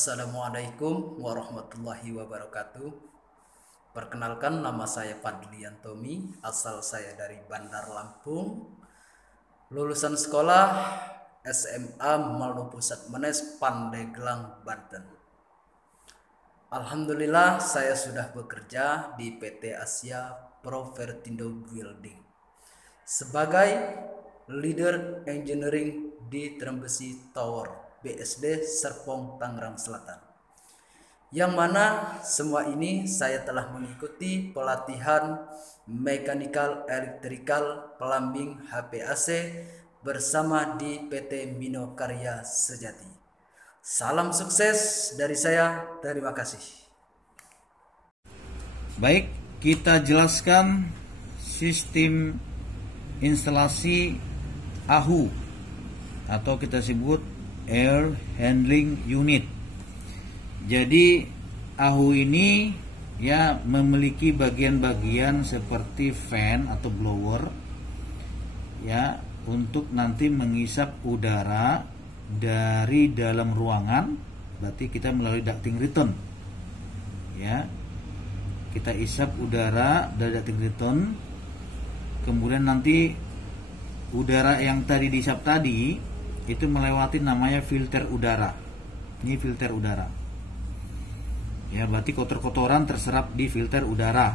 Assalamualaikum warahmatullahi wabarakatuh. Perkenalkan, nama saya Fadlian Tommy, asal saya dari Bandar Lampung. Lulusan sekolah SMA Maldo Pusat Menes, Pandeglang, Banten. Alhamdulillah saya sudah bekerja di PT Asia Provertindo Building sebagai leader engineering di Trembesi Tower BSD Serpong, Tangerang Selatan. Yang mana semua ini saya telah mengikuti pelatihan mechanical, electrical, plumbing, HPAC bersama di PT Mino Karya Sejati. Salam sukses dari saya, terima kasih. Baik, kita jelaskan sistem instalasi AHU atau kita sebut Air Handling Unit. Jadi AHU ini ya memiliki bagian-bagian seperti fan atau blower ya untuk nanti mengisap udara dari dalam ruangan. Berarti kita melalui ducting return ya, kita isap udara dari ducting return, kemudian nanti udara yang tadi diisap tadi itu melewati namanya filter udara. Ini filter udara ya, berarti kotor-kotoran terserap di filter udara.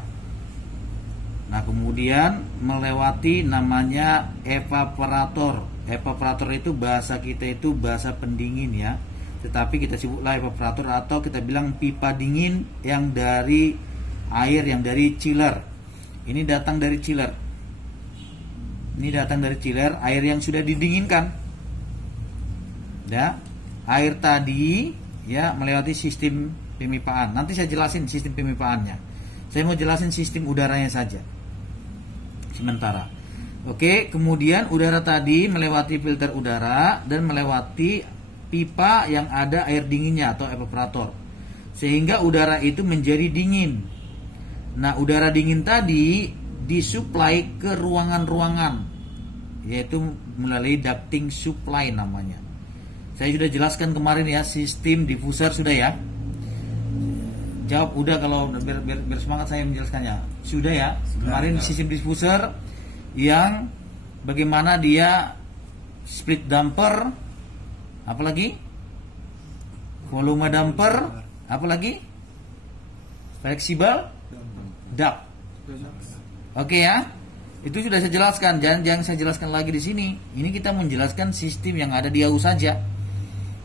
Nah kemudian melewati namanya evaporator. Evaporator itu bahasa kita itu bahasa pendingin ya, tetapi kita sebutlah evaporator atau kita bilang pipa dingin yang dari air, yang dari chiller. Ini datang dari chiller. Ini datang dari chiller, air yang sudah didinginkan. Ya, air tadi ya melewati sistem pemipaan. Nanti saya jelasin sistem pemipaannya. Saya mau jelasin sistem udaranya saja sementara. Oke, kemudian udara tadi melewati filter udara dan melewati pipa yang ada air dinginnya atau evaporator, sehingga udara itu menjadi dingin. Nah, udara dingin tadi disuplai ke ruangan-ruangan, yaitu melalui ducting supply namanya. Saya sudah jelaskan kemarin ya, sistem diffuser sudah ya. Jawab udah kalau biar semangat saya menjelaskannya. Sudah ya. Kemarin sistem diffuser yang bagaimana dia split damper, apalagi volume damper, apalagi fleksibel duct. Oke ya. Itu sudah saya jelaskan. Jangan saya jelaskan lagi di sini. Ini kita menjelaskan sistem yang ada di AHU saja.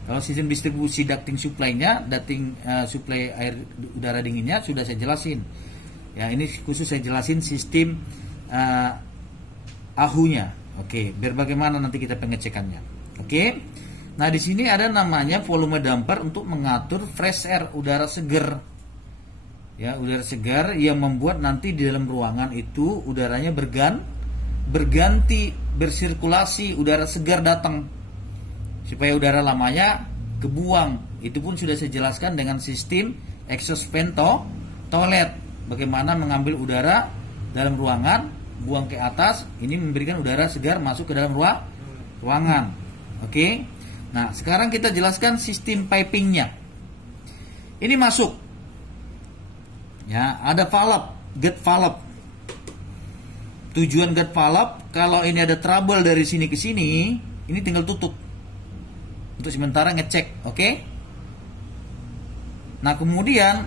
Kalau sistem distribusi ducting supply-nya, ducting supply air udara dinginnya sudah saya jelasin. Ya, ini khusus saya jelasin sistem AHU-nya. Oke, biar bagaimana nanti kita pengecekannya. Oke. Nah, di sini ada namanya volume damper untuk mengatur fresh air, udara segar. Ya, udara segar yang membuat nanti di dalam ruangan itu udaranya berganti, bersirkulasi, udara segar datang. Supaya udara lamanya kebuang. Itu pun sudah saya jelaskan dengan sistem exhaust fan toilet. Bagaimana mengambil udara dalam ruangan, buang ke atas, ini memberikan udara segar masuk ke dalam ruangan. Oke. Nah, sekarang kita jelaskan sistem pipingnya. Ini masuk. Ya, ada valve, gate valve. Tujuan gate valve, kalau ini ada trouble dari sini ke sini, ini tinggal tutup. Untuk sementara ngecek, oke? Nah, kemudian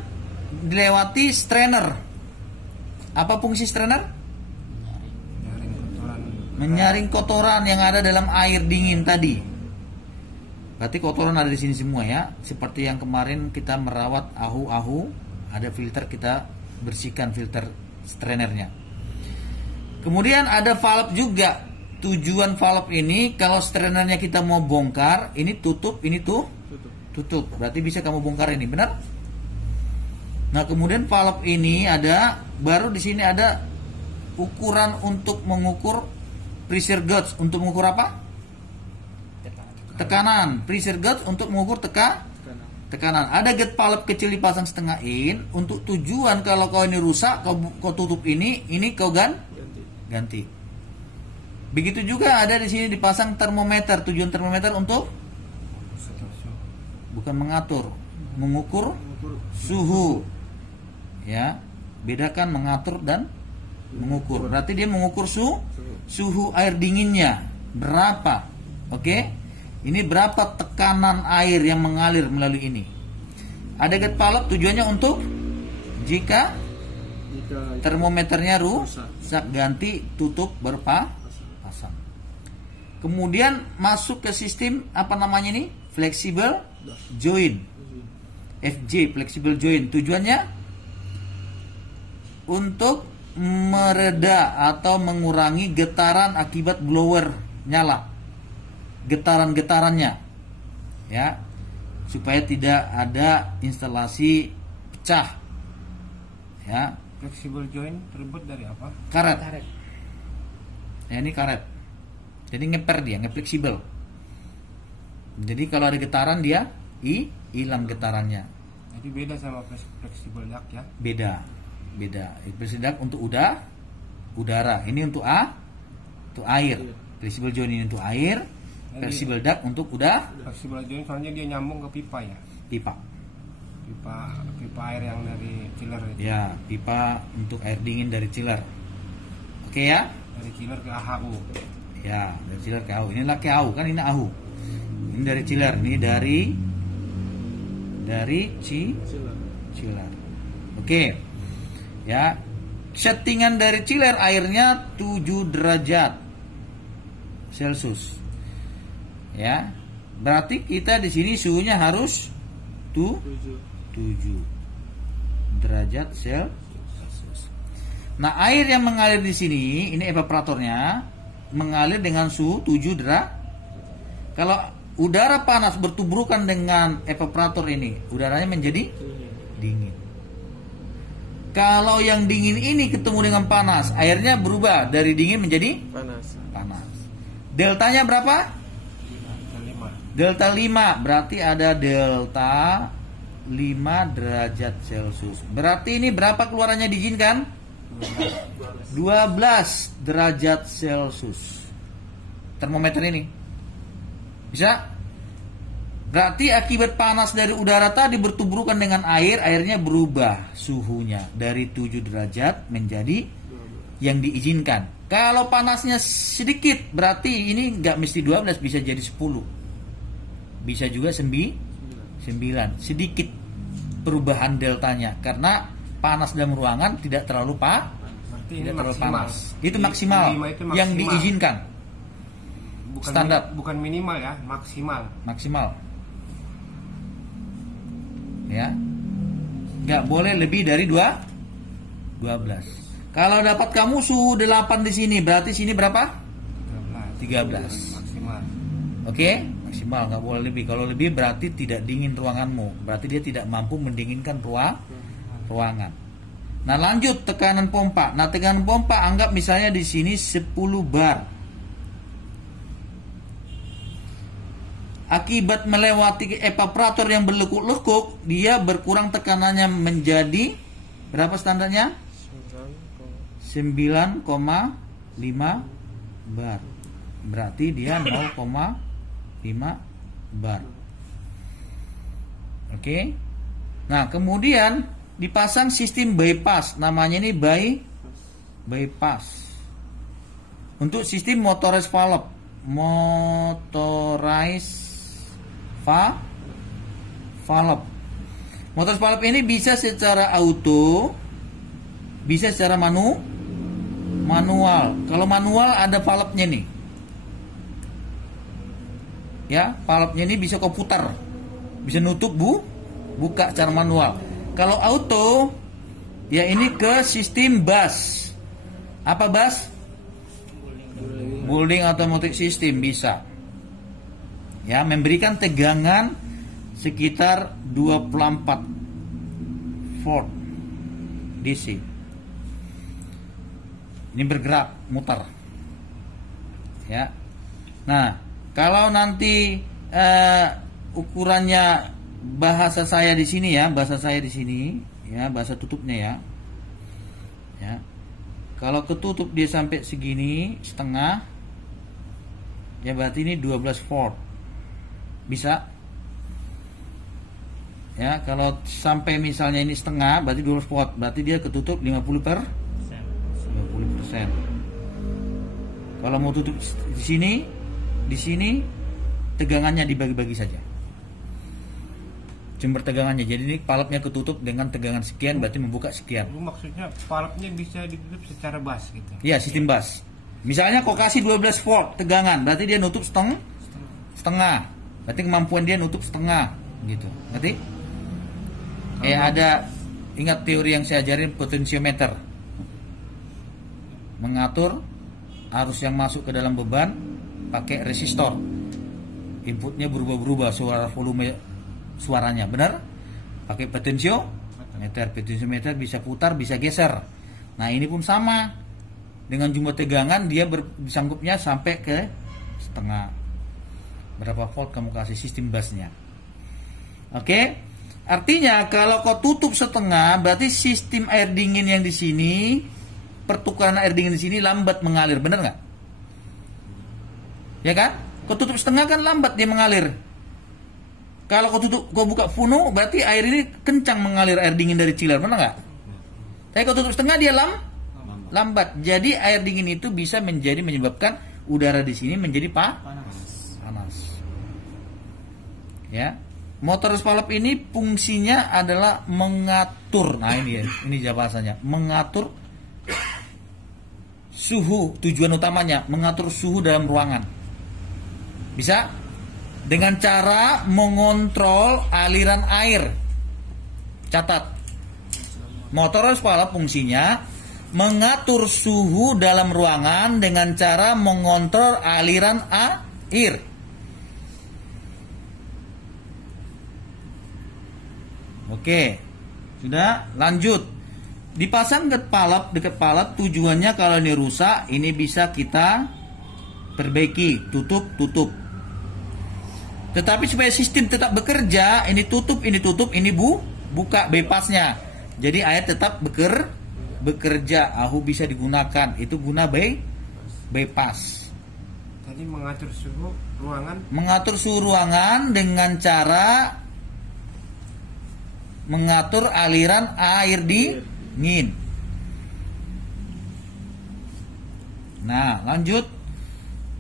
dilewati strainer. Apa fungsi strainer? Menyaring kotoran yang ada dalam air dingin tadi. Berarti kotoran ada di sini semua ya. Seperti yang kemarin kita merawat AHU, ada filter, kita bersihkan filter strainernya. Kemudian ada valve juga. Tujuan valve ini kalau strainernya kita mau bongkar, ini tutup, ini tutup. Berarti bisa kamu bongkar ini, benar? Nah, kemudian valve ini ada, baru di sini ada ukuran untuk mengukur pressure gauge. Untuk mengukur apa? Tekanan. Pressure gauge untuk mengukur tekanan. Ada gate valve kecil dipasang setengah in untuk tujuan kalau kau ini rusak, kau tutup ini kau ganti. Begitu juga ada di sini dipasang termometer. Tujuan termometer untuk bukan mengatur, mengukur suhu. Ya, bedakan mengatur dan mengukur. Berarti dia mengukur suhu air dinginnya berapa. Oke? Ini berapa tekanan air yang mengalir melalui ini. Ada get valve tujuannya untuk jika termometernya rusak, ganti, tutup, berpasang. Kemudian masuk ke sistem apa namanya ini? Flexible joint. FJ, flexible joint. Tujuannya untuk mereda atau mengurangi getaran akibat blower nyala. Getaran-getarannya. Ya. Supaya tidak ada instalasi pecah. Ya. Flexible joint terbuat dari apa? Karet. Ya, ini karet. Jadi ngeper dia, nge-fleksibel. Jadi kalau ada getaran dia hilang getarannya. Jadi beda sama flexible duct ya? Beda. Flexible duct untuk udara. Ini untuk air. Flexible joint ini untuk air. Flexible duct untuk Flexible joint soalnya dia nyambung ke pipa ya? Pipa air yang dari chiller itu. Ya, pipa untuk air dingin dari chiller. Oke ya? Dari chiller ke AHU. Ya, dari chiller ke AHU. Inilah ke AHU kan, ini AHU. Ini dari chiller, ini dari chiller. Oke. Ya. Settingan dari chiller airnya 7 derajat Celcius. Ya. Berarti kita di sini suhunya harus 7 derajat Celcius. Nah, air yang mengalir di sini, ini evaporatornya, mengalir dengan suhu 7 derajat. Kalau udara panas bertuburukan dengan evaporator ini, udaranya menjadi dingin. Kalau yang dingin ini ketemu dengan panas, airnya berubah dari dingin menjadi panas. Deltanya berapa? Delta 5. Berarti ada delta 5 derajat Celcius. Berarti ini berapa keluarannya diizinkan? 12 derajat Celcius. Termometer ini. Bisa? Berarti akibat panas dari udara tadi bertuburukan dengan air, airnya berubah suhunya dari 7 derajat menjadi yang diizinkan. Kalau panasnya sedikit, berarti ini nggak mesti 12, bisa jadi 10. Bisa juga 9. Sedikit perubahan deltanya karena panas dalam ruangan tidak terlalu panas. Itu maksimal yang diizinkan. Standar. Bukan minimal ya, maksimal. Ya. Nggak boleh lebih dari 12. Kalau dapat kamu suhu 8 di sini, berarti sini berapa? 13. Maksimal. Oke, maksimal, nggak boleh lebih. Kalau lebih berarti tidak dingin ruanganmu. Berarti dia tidak mampu mendinginkan ruangan. Nah, lanjut tekanan pompa. Nah, tekanan pompa anggap misalnya di sini 10 bar. Akibat melewati evaporator yang berlekuk-lekuk, dia berkurang tekanannya menjadi berapa standarnya? 9,5 bar. Berarti dia 0,5 bar. Oke. Nah, kemudian dipasang sistem bypass. Namanya ini bypass. Untuk sistem motorized valve. Valve. Motor valve ini bisa secara auto, bisa secara manual. Kalau manual ada valve-nya nih. Ya, valve-nya ini bisa komputer. Bisa nutup buka cara manual. Kalau auto, ya ini ke sistem bus. Apa bus? Building automatic system bisa. Ya, memberikan tegangan sekitar 24 volt DC. Ini bergerak, muter. Ya. Nah, kalau nanti ukurannya bahasa saya di sini ya, bahasa tutupnya ya. Ya. Kalau ketutup dia sampai segini setengah, ya berarti ini 12 volt. Bisa. Ya, kalau sampai misalnya ini setengah, berarti 12 volt, berarti dia ketutup 50%. Kalau mau tutup di sini tegangannya dibagi-bagi saja. Sumber tegangannya. Jadi ini palapnya ketutup dengan tegangan sekian, berarti membuka sekian. Maksudnya palapnya bisa ditutup secara bus gitu. Iya, sistem bus. Misalnya kok kasih 12 volt tegangan, berarti dia nutup setengah. Berarti kemampuan dia nutup setengah gitu. Ngerti? Ada, ingat teori yang saya ajarin, potensiometer. Mengatur arus yang masuk ke dalam beban pakai resistor. Inputnya berubah-berubah, suara volume suaranya, benar? Pakai potensiometer. Potensiometer bisa putar, bisa geser. Nah, ini pun sama. Dengan jumlah tegangan dia sanggupnya sampai ke setengah. Berapa volt kamu kasih sistem busnya. Oke? Artinya kalau kau tutup setengah, berarti sistem air dingin yang di sini, pertukaran air dingin di sini lambat mengalir, benar nggak? Ya kan? Kau tutup setengah kan lambat dia mengalir. Kalau kau buka funnel, berarti air ini kencang mengalir, air dingin dari chiller, benar nggak? Tapi kau tutup setengah dia lambat. Jadi air dingin itu bisa menyebabkan udara di sini menjadi panas. Ya. Motor palap ini fungsinya adalah mengatur. Nah, ini bahasanya, mengatur suhu. Tujuan utamanya mengatur suhu dalam ruangan. Bisa dengan cara mengontrol aliran air. Catat. Motor palap fungsinya mengatur suhu dalam ruangan dengan cara mengontrol aliran air. Oke, sudah, lanjut. Dipasang dekat palap tujuannya kalau ini rusak, ini bisa kita perbaiki, tutup. Tetapi supaya sistem tetap bekerja, ini tutup, ini buka bypassnya. Jadi air tetap bekerja, AHU bisa digunakan. Itu guna bypass. Tadi mengatur suhu ruangan. Mengatur suhu ruangan dengan cara mengatur aliran air dingin. Nah, lanjut.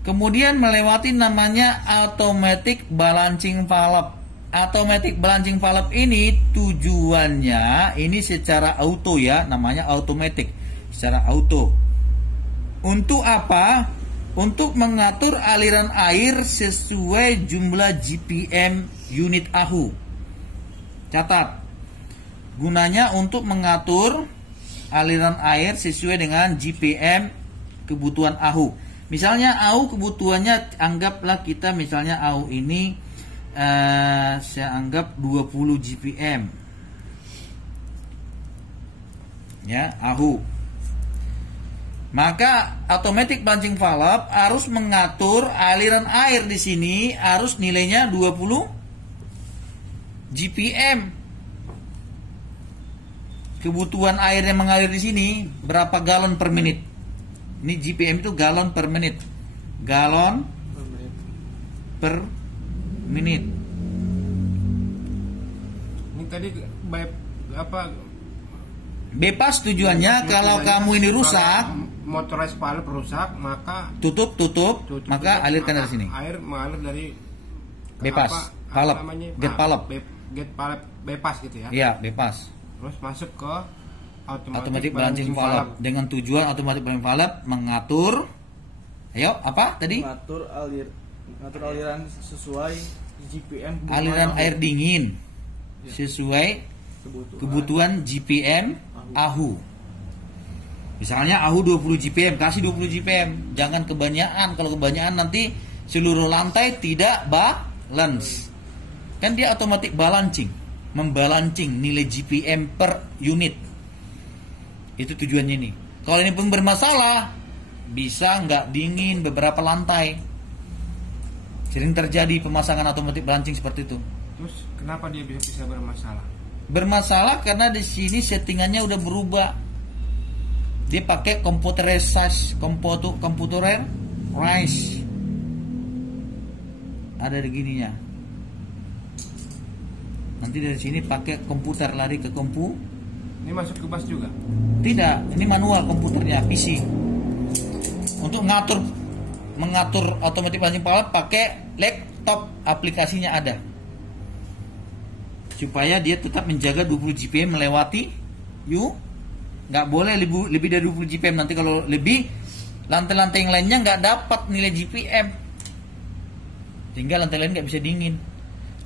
Kemudian melewati namanya automatic balancing valve. Automatic balancing valve ini tujuannya ini secara auto ya, namanya automatic, secara auto. Untuk apa? Untuk mengatur aliran air sesuai jumlah GPM unit AHU. Catat. Gunanya untuk mengatur aliran air sesuai dengan GPM kebutuhan AHU. Misalnya AHU kebutuhannya, anggaplah kita misalnya AHU ini saya anggap 20 GPM. Ya, AHU. Maka automatic balancing valve harus mengatur aliran air di sini harus nilainya 20 GPM. Kebutuhan air yang mengalir di sini berapa galon per menit? Ini GPM itu galon per menit. Galon per menit. Ini tadi Bypass tujuannya kalau kamu ini rusak, motorized valve rusak, maka tutup, maka alirkan dari sini. Air mengalir dari bypass, valve, gate valve. Gate valve bypass gitu ya. Iya, bypass. Terus masuk ke automatic balancing valve. Dengan tujuan automatic balancing valve mengatur, ayo apa tadi? Mengatur aliran sesuai GPM aliran air dingin sesuai kebutuhan GPM AHU. Misalnya AHU 20 GPM, kasih 20 GPM. Jangan kebanyakan. Kalau kebanyakan nanti seluruh lantai tidak balance. Kan dia automatic balancing, membalancing nilai GPM per unit. Itu tujuannya ini. Kalau ini pun bermasalah, bisa nggak dingin beberapa lantai. Sering terjadi pemasangan automatic balancing seperti itu. Terus kenapa dia bisa bermasalah? Bermasalah karena di sini settingannya udah berubah. Dia pakai computerized, ada begininya. Nanti Nanti dari sini pakai komputer, lari ke Ini masuk ke bus juga. Tidak, ini manual komputernya PC. Untuk mengatur otomatis pancing palep pakai laptop, aplikasinya ada. Supaya dia tetap menjaga 20 GPM melewati nggak boleh lebih dari 20 GPM. Nanti kalau lebih, lantai-lantai yang lainnya nggak dapat nilai GPM, sehingga lantai lain nggak bisa dingin.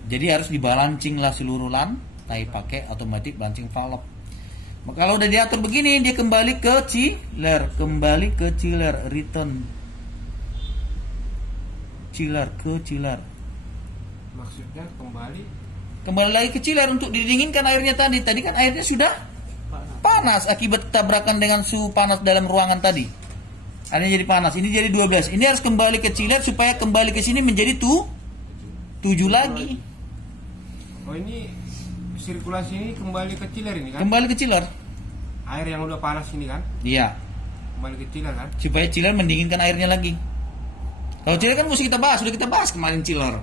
Jadi harus dibalancing lah seluruh lantai pakai otomatis balancing valve. Kalau udah diatur begini, dia kembali ke chiller, return chiller. Maksudnya Kembali lagi ke chiller untuk didinginkan airnya tadi. Tadi kan airnya sudah panas akibat tabrakan dengan suhu panas dalam ruangan tadi. Airnya jadi panas. Ini jadi 12. Ini harus kembali ke chiller supaya kembali ke sini menjadi 7 lagi. Oh, ini sirkulasi ini kembali ke chiller ini kan? Kembali ke chiller. Air yang udah panas ini kan? Iya. Kembali ke chiller kan? Supaya chiller mendinginkan airnya lagi. Kalau chiller kan mesti kita bahas, sudah kita bahas kemarin chiller.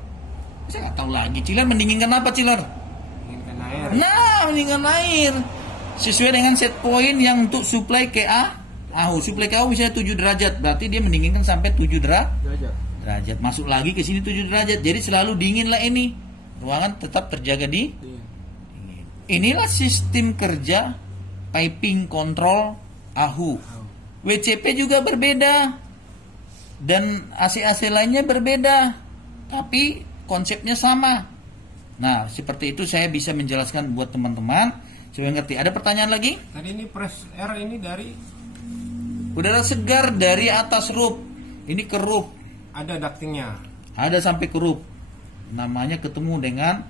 Saya nggak tahu lagi. Chiller mendinginkan apa chiller? Dinginkan air. Nah, mendinginkan air. Sesuai dengan set point yang untuk supply KA-AHU. Supply KA-AHU misalnya 7 derajat, berarti dia mendinginkan sampai 7 derajat. Masuk lagi ke sini 7 derajat. Jadi selalu dingin lah ini. Ruangan tetap terjaga dingin. Inilah sistem kerja piping control AHU. WCP juga berbeda dan AC-AC lainnya berbeda, tapi konsepnya sama. Nah, seperti itu saya bisa menjelaskan buat teman-teman supaya ngerti. Ada pertanyaan lagi? Tadi ini press air ini dari udara segar dari atas roof. Ini ke roof. ada ductingnya. Ada sampai ke roof. Namanya ketemu dengan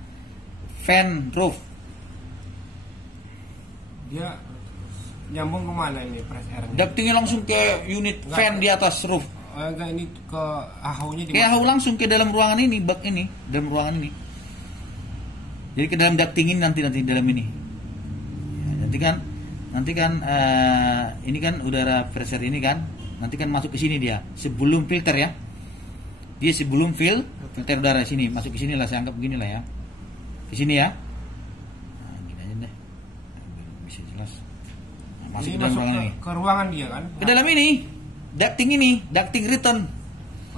fan roof. Dia nyambung kemana ini press airnya? Ductingnya langsung ke unit fan di atas roof. Enggak, ini ke AHU-nya di Kayak AHU langsung ke dalam ruangan ini, bak ini, dalam ruangan ini. Jadi ke dalam ducting ini nanti dalam ini. Ya, nanti kan ini kan udara pressure ini kan, nanti kan masuk ke sini dia sebelum filter ya. Dia sebelum filter udara sini masuk ke sini lah, saya anggap begini lah ya. Ke sini ya. Nah, gini aja deh. Bisa jelas. Nah, masuk ini ke dalam masuk ruangan ini. ke ruangan dia kan? Ke dalam ini. Ducting ini, ducting return.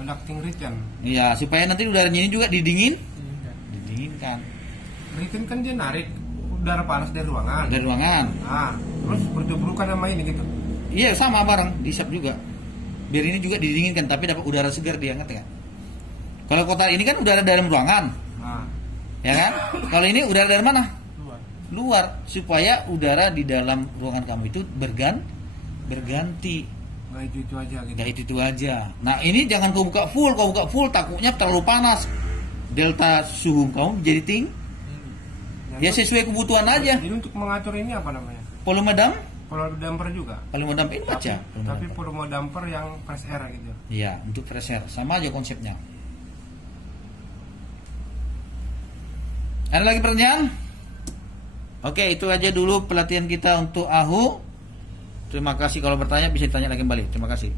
Ducting return. Iya, supaya nanti udaranya ini juga didinginkan. Return kan dia narik udara panas dari ruangan. Dari ruangan. Ah, terus berjubrukan sama ini gitu. Iya, sama bareng, disap juga. Biar ini juga didinginkan, tapi dapat udara segar dia, ngerti nggak? Kalau kota ini kan udara dalam ruangan, Ah, ya kan? Kalau ini udara dari mana? Luar, supaya udara di dalam ruangan kamu itu berganti. nggak itu aja gitu. Nggak itu aja. Nah, ini jangan kau buka full takutnya terlalu panas. Delta suhu kamu jadi tinggi. Ya sesuai kebutuhan aja. Jadi untuk mengatur ini apa namanya? Volume Damper juga. volume damper ini baca. Tapi volume damper yang press air gitu. Iya, untuk pressure sama aja konsepnya. Ada lagi pertanyaan? Oke, itu aja dulu pelatihan kita untuk AHU. Terima kasih, kalau bertanya bisa ditanya lagi kembali. Terima kasih.